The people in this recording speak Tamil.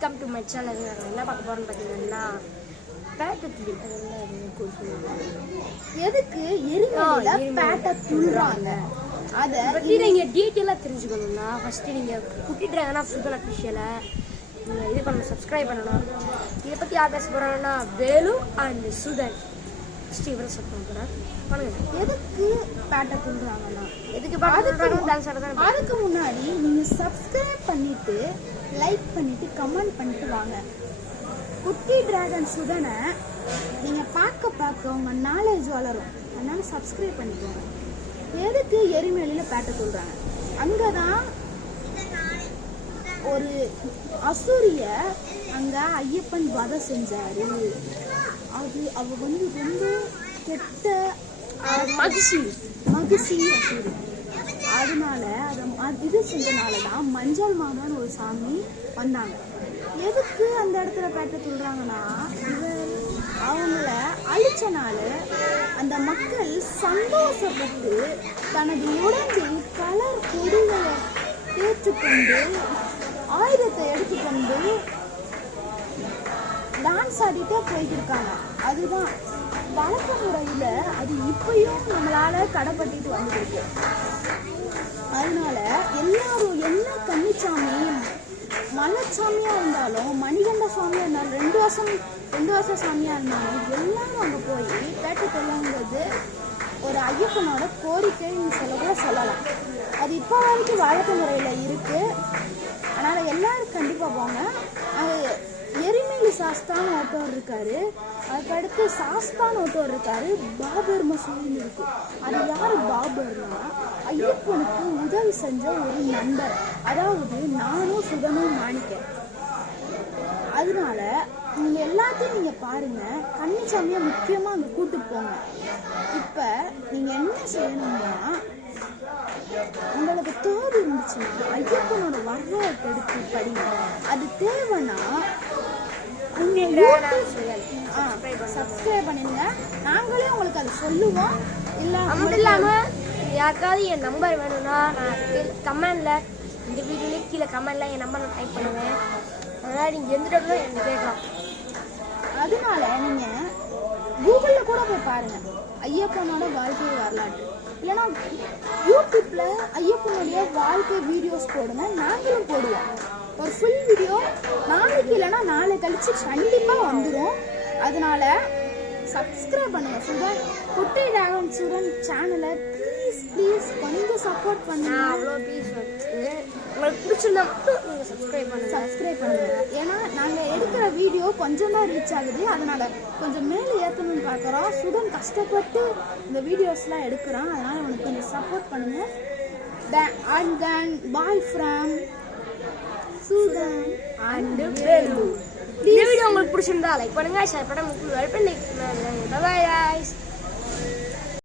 Welcome to my channel. என்ன பார்க்க போறோம்னு பார்த்தீங்கன்னா பேட்டத்துளி. எதுக்கு எரிமலையில பேட்டை துள்ளுறாங்க அதை பற்றி நீங்கள் டீட்டெயிலாக தெரிஞ்சுக்கணும்னா ஃபஸ்ட்டு நீங்கள் குட்டி டிராகன் ஆஃப் சுதன் அஃபிஷியலை நீங்கள் இது பண்ணணும், சப்ஸ்கிரைப் பண்ணணும். இதை பற்றி யார் பேச போகிறாங்கன்னா வேலு அண்ட் சுதன் ஸ்டீவரை சப் பண்ண போகிறேன். பண்ணுங்க. எதுக்கு பேட்டை துள்ளுறாங்கன்னா எதுக்கு அதுக்கு முன்னாடி நீங்க சப்ஸ்கிரைப் பண்ணிட்டு லைக் பண்ணிட்டு கமெண்ட் பண்ணிட்டு வாங்க. குட்டி டிராகன் சுதனை நீங்க பார்க்க உங்க நாலேஜ் வளரும். அதனால சப்ஸ்கிரைப் பண்ணிக்கோங்க. எதுக்கு எரிமலையில பேட்டை துள்ளுறாங்க? அங்கதான் ஒரு அசுரிய அங்க ஐயப்பன் வதை செஞ்சாரு. அது அவ வந்து ரொம்ப கெட்ட மகிழ்ச்சி அசுரி. அதனால இது செஞ்சனாலதான் மஞ்சள் மாதான்னு ஒரு சாமி வந்தாங்க. எதுக்கு அந்த இடத்துல பேட்டை சொல்றாங்கன்னா, அவங்கள அழிச்சனால அந்த மக்கள் சந்தோஷப்பட்டு தனது உடம்பில் கலர் கொடிகளை தேய்ச்சிக்கொண்டு ஆயுதத்தை எடுத்துக்கொண்டு டான்ஸ் ஆடிட்டே போய்கிருக்காங்க. அதுதான் வழக்க முறையில அது இப்பயும் நம்மளால கடைப்பட்டு வந்துருக்கு. அதனால எல்லாரும் என்ன கன்னிச்சாமி மலைச்சாமியா இருந்தாலும் மணிகண்ட சாமியா இருந்தாலும் ரெண்டு வருஷம் சாமியா இருந்தாலும் எல்லாரும் அங்க போய் பேட்டை கொள்ளாங்கிறது ஒரு ஐயப்பனோட கோரிக்கைன்னு சொல்லலாம். அது இப்போ வரைக்கும் வழக்க முறையில இருக்கு. அதனால எல்லாரும் கண்டிப்பா போங்க. எரிமேலி சாஸ்தான் ஒருத்தவர் இருக்காரு, அதுக்கடுத்து சாஸ்தான் ஒருத்தவர் இருக்காரு, பாபர் மசூதின்னு இருக்கு. அது யாரு பாபர்னா ஐயப்பனுக்கு உதவி செஞ்ச ஒரு நண்பர். அதாவது நானும் சுதனும் மாணிக்க. அதனால நீங்க எல்லாத்தையும் நீங்க பாருங்க. கன்னிச்சாமியா முக்கியமா அங்க கூட்டு போங்க. இப்ப நீங்க என்ன செய்யணும்னா, உங்களுக்கு தேவை இருந்துச்சுன்னா ஐயப்பனோட வரலாற்றை எடுத்து படிங்க. அது தேவைன்னா சப்ஸ்கிரைப் பண்ணிடுங்க. நாங்களே உங்களுக்கு அதை சொல்லுவோம். இல்லாம யாருக்காவது என் நம்பர் வேணும்னா நான் கமெண்ட்ல இந்த வீடியோலேயே கீழே கமெண்ட்ல என் நம்பர் டைப் பண்ணுவேன். அதனால நீங்க எந்த இடத்துல எனக்கு கேட்கலாம். அதனால நீங்க கூகுள்ல கூட போய் பாருங்க ஐயப்பனோட வாழ்க்கை வரலாற்று. இல்லைன்னா யூடியூப்ல ஐயப்பனுடைய வாழ்க்கை வீடியோஸ் போடுங்க, நாங்களும் போடுவோம். ஒரு ஃபுல் வீடியோ நாளைக்கு இல்லைன்னா நாளை கழிச்சு கண்டிப்பா வந்துடும். அதனால சப்ஸ்கிரைப் பண்ணுங்க. சுதன் குட்டி டிராகன் சுதன் சேனலை ப்ளீஸ் கொஞ்சம் சப்போர்ட் பண்ணுங்க. அவ்வளோ ப்ளீஸ் உங்களுக்கு பிடிச்சிருந்தா மட்டும் நீங்கள் சப்ஸ்கிரைப் பண்ணுங்க. ஏன்னா நாங்கள் எடுக்கிற வீடியோ கொஞ்சம் தான் ரீச் ஆகுது. அதனால கொஞ்சம் மேலே ஏற்றணும்னு பார்க்குறோம். சுதன் கஷ்டப்பட்டு இந்த வீடியோஸ்லாம் எடுக்கிறான். அதனால அவனுக்கு கொஞ்சம் சப்போர்ட் பண்ணுங்க. And then bye from Sudan and Velu. இந்த வீடியோ உங்களுக்கு பிடிச்சிருந்தா லைக் பண்ணுங்க, ஷேர் பண்ணுங்க, லைக் பண்ணுங்க. Bye bye guys.